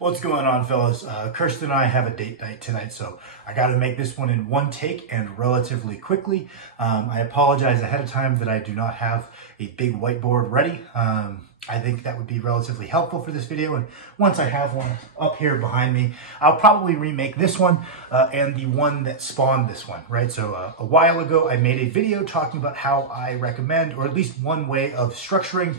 What's going on, fellas? Kirsten and I have a date night tonight, so I got to make this one in one take and relatively quickly. I apologize ahead of time that I do not have a big whiteboard ready. I think that would be relatively helpful for this video, and once I have one up here behind me, I'll probably remake this one and the one that spawned this one, right? So a while ago, I made a video talking about how I recommend, or at least one way of structuring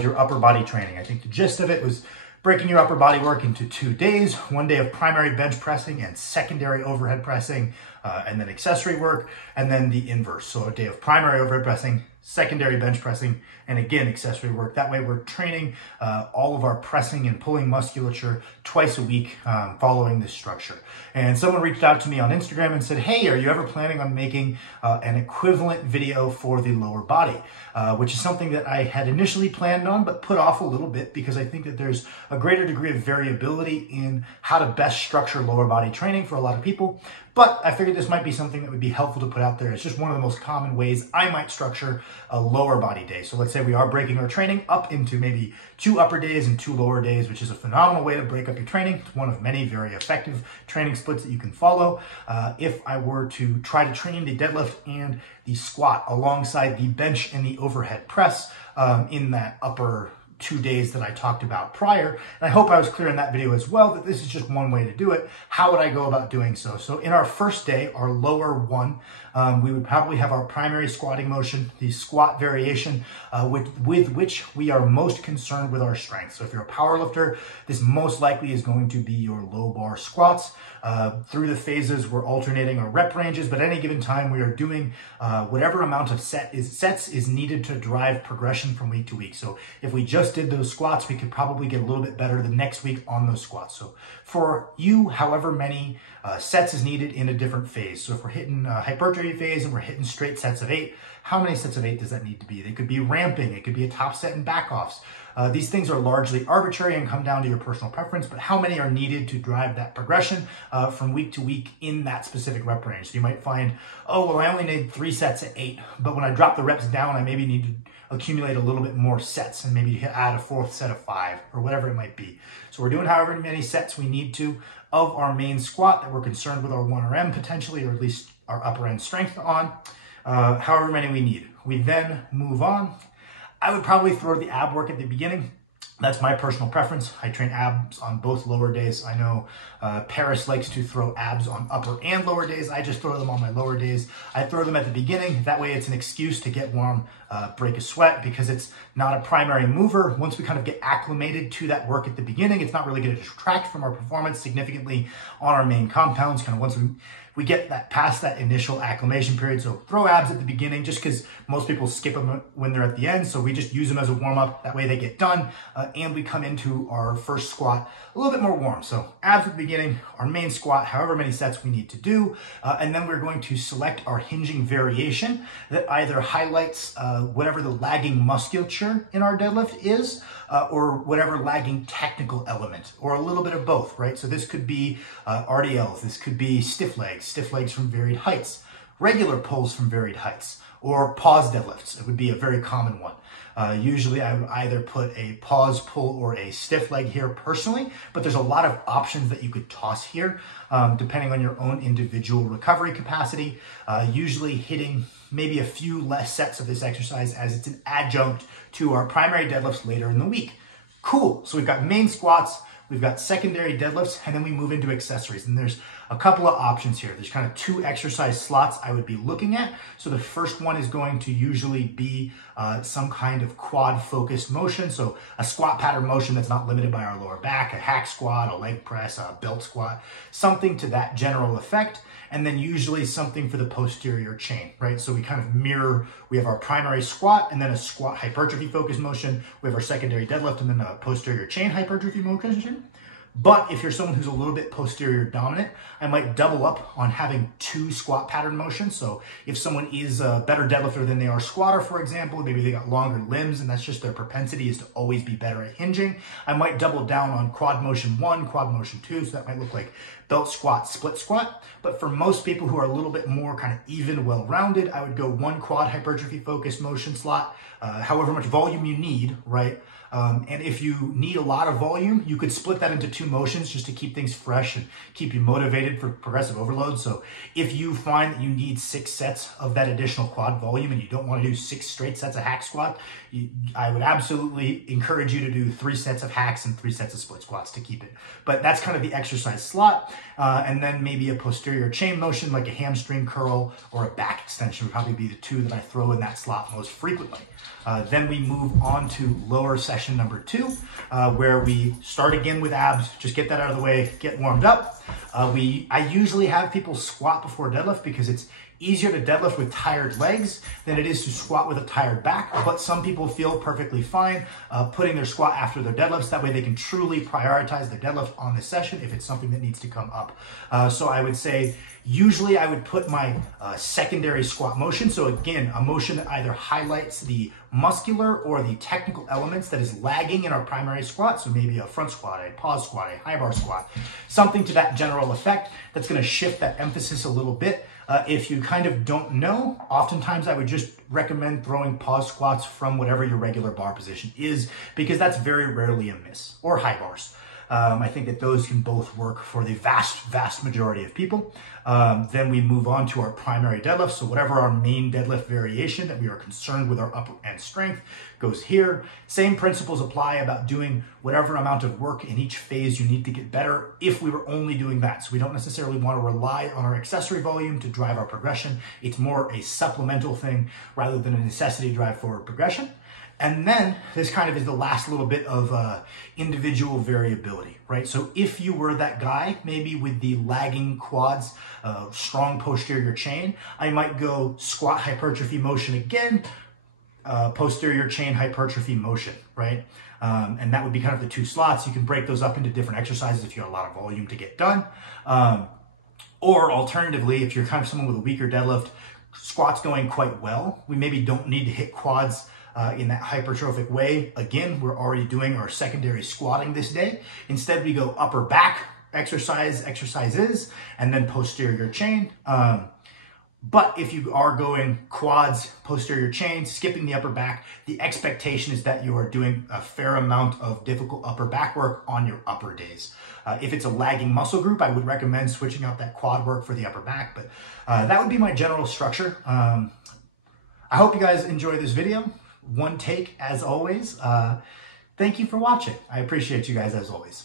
your upper body training. I think the gist of it was breaking your upper body work into 2 days, 1 day of primary bench pressing and secondary overhead pressing, and then accessory work, and then the inverse. So a day of primary overhead pressing, secondary bench pressing, and again, accessory work. That way we're training all of our pressing and pulling musculature twice a week following this structure. And someone reached out to me on Instagram and said, hey, are you ever planning on making an equivalent video for the lower body? Which is something that I had initially planned on, but put off a little bit because I think that there's a greater degree of variability in how to best structure lower body training for a lot of people. But I figured this might be something that would be helpful to put out there. It's just one of the most common ways I might structure a lower body day. So let's say we are breaking our training up into maybe 2 upper days and 2 lower days, which is a phenomenal way to break up your training. It's one of many very effective training splits that you can follow. If I were to try to train the deadlift and the squat alongside the bench and the overhead press in that upper 2 days that I talked about prior. And I hope I was clear in that video as well that this is just one way to do it. How would I go about doing so? So in our first day, our lower one, we would probably have our primary squatting motion, the squat variation with which we are most concerned with our strength. So if you're a power lifter, this most likely is going to be your low bar squats. Through the phases, we're alternating our rep ranges, but at any given time we are doing whatever amount of sets is needed to drive progression from week to week. So if we just did those squats, we could probably get a little bit better the next week on those squats. So for you, however many sets is needed in a different phase. So if we're hitting hypertrophy phase and we're hitting straight sets of 8, how many sets of 8 does that need to be? They could be ramping, it could be a top set and back offs. These things are largely arbitrary and come down to your personal preference, but how many are needed to drive that progression from week to week in that specific rep range? So you might find, oh, well, I only need 3 sets at 8, but when I drop the reps down, I maybe need to accumulate a little bit more sets and maybe add a 4th set of 5 or whatever it might be. So we're doing however many sets we need to of our main squat that we're concerned with our 1RM potentially, or at least our upper end strength on, however many we need. We then move on. I would probably throw the ab work at the beginning. That's my personal preference. I train abs on both lower days. I know Paris likes to throw abs on upper and lower days. I just throw them on my lower days. I throw them at the beginning. That way it's an excuse to get warm, break a sweat, because it's not a primary mover. Once we kind of get acclimated to that work at the beginning, it's not really going to detract from our performance significantly on our main compounds. Kind of once we get that past that initial acclimation period. So throw abs at the beginning just because most people skip them when they're at the end. So we just use them as a warm up. That way they get done and we come into our first squat a little bit more warm. So abs at the beginning, our main squat, however many sets we need to do. And then we're going to select our hinging variation that either highlights whatever the lagging musculature in our deadlift is, or whatever lagging technical element, or a little bit of both, right? So this could be RDLs, this could be stiff legs from varied heights, regular pulls from varied heights, or pause deadlifts. It would be a very common one. Usually I would either put a pause pull or a stiff leg here personally, but there's a lot of options that you could toss here depending on your own individual recovery capacity. Usually hitting maybe a few less sets of this exercise as it's an adjunct to our primary deadlifts later in the week. Cool, so we've got main squats, we've got secondary deadlifts, and then we move into accessories. And there's a couple of options here. There's kind of 2 exercise slots I would be looking at. So the first one is going to usually be some kind of quad focused motion. So a squat pattern motion that's not limited by our lower back, a hack squat, a leg press, a belt squat, something to that general effect. And then usually something for the posterior chain, right? So we kind of mirror, we have our primary squat and then a squat hypertrophy focused motion. We have our secondary deadlift and then a posterior chain hypertrophy motion. But if you're someone who's a little bit posterior dominant, I might double up on having 2 squat pattern motions. So if someone is a better deadlifter than they are squatter, for example, maybe they got longer limbs and that's just their propensity is to always be better at hinging, I might double down on quad motion 1, quad motion 2. So that might look like belt squat, split squat. But for most people who are a little bit more kind of even, well-rounded, I would go 1 quad hypertrophy focused motion slot, however much volume you need, right? And if you need a lot of volume, you could split that into 2 motions just to keep things fresh and keep you motivated for progressive overload. So if you find that you need 6 sets of that additional quad volume and you don't want to do 6 straight sets of hack squat, I would absolutely encourage you to do 3 sets of hacks and 3 sets of split squats to keep it. But that's kind of the exercise slot. And then maybe a posterior chain motion like a hamstring curl or a back extension would probably be the 2 that I throw in that slot most frequently. Then we move on to lower session number 2, where we start again with abs. Just get that out of the way, get warmed up. I usually have people squat before deadlift because it's easier to deadlift with tired legs than it is to squat with a tired back, but some people feel perfectly fine putting their squat after their deadlifts. That way they can truly prioritize their deadlift on the session if it's something that needs to come up. So I would say, usually I would put my secondary squat motion. So again, a motion that either highlights the muscular or the technical elements that is lagging in our primary squat. So maybe a front squat, a pause squat, a high bar squat, something to that general effect that's gonna shift that emphasis a little bit. If you kind of don't know, oftentimes I would just recommend throwing pause squats from whatever your regular bar position is, because that's very rarely a miss, or high bars. I think that those can both work for the vast majority of people. Then we move on to our primary deadlift. So whatever our main deadlift variation that we are concerned with our upper end strength goes here. Same principles apply about doing whatever amount of work in each phase you need to get better if we were only doing that. So we don't necessarily want to rely on our accessory volume to drive our progression. It's more a supplemental thing rather than a necessity to drive forward progression. And then this kind of is the last little bit of individual variability, right? So if you were that guy, maybe with the lagging quads, strong posterior chain, I might go squat hypertrophy motion again, posterior chain hypertrophy motion, right? And that would be kind of the 2 slots. You can break those up into different exercises if you have a lot of volume to get done. Or alternatively, if you're kind of someone with a weaker deadlift, squats going quite well, we maybe don't need to hit quads in that hypertrophic way. Again, we're already doing our secondary squatting this day. Instead, we go upper back exercises, and then posterior chain. But if you are going quads, posterior chain, skipping the upper back, the expectation is that you are doing a fair amount of difficult upper back work on your upper days. If it's a lagging muscle group, I would recommend switching out that quad work for the upper back, but that would be my general structure. I hope you guys enjoy this video. One take as always. Thank you for watching. I appreciate you guys as always.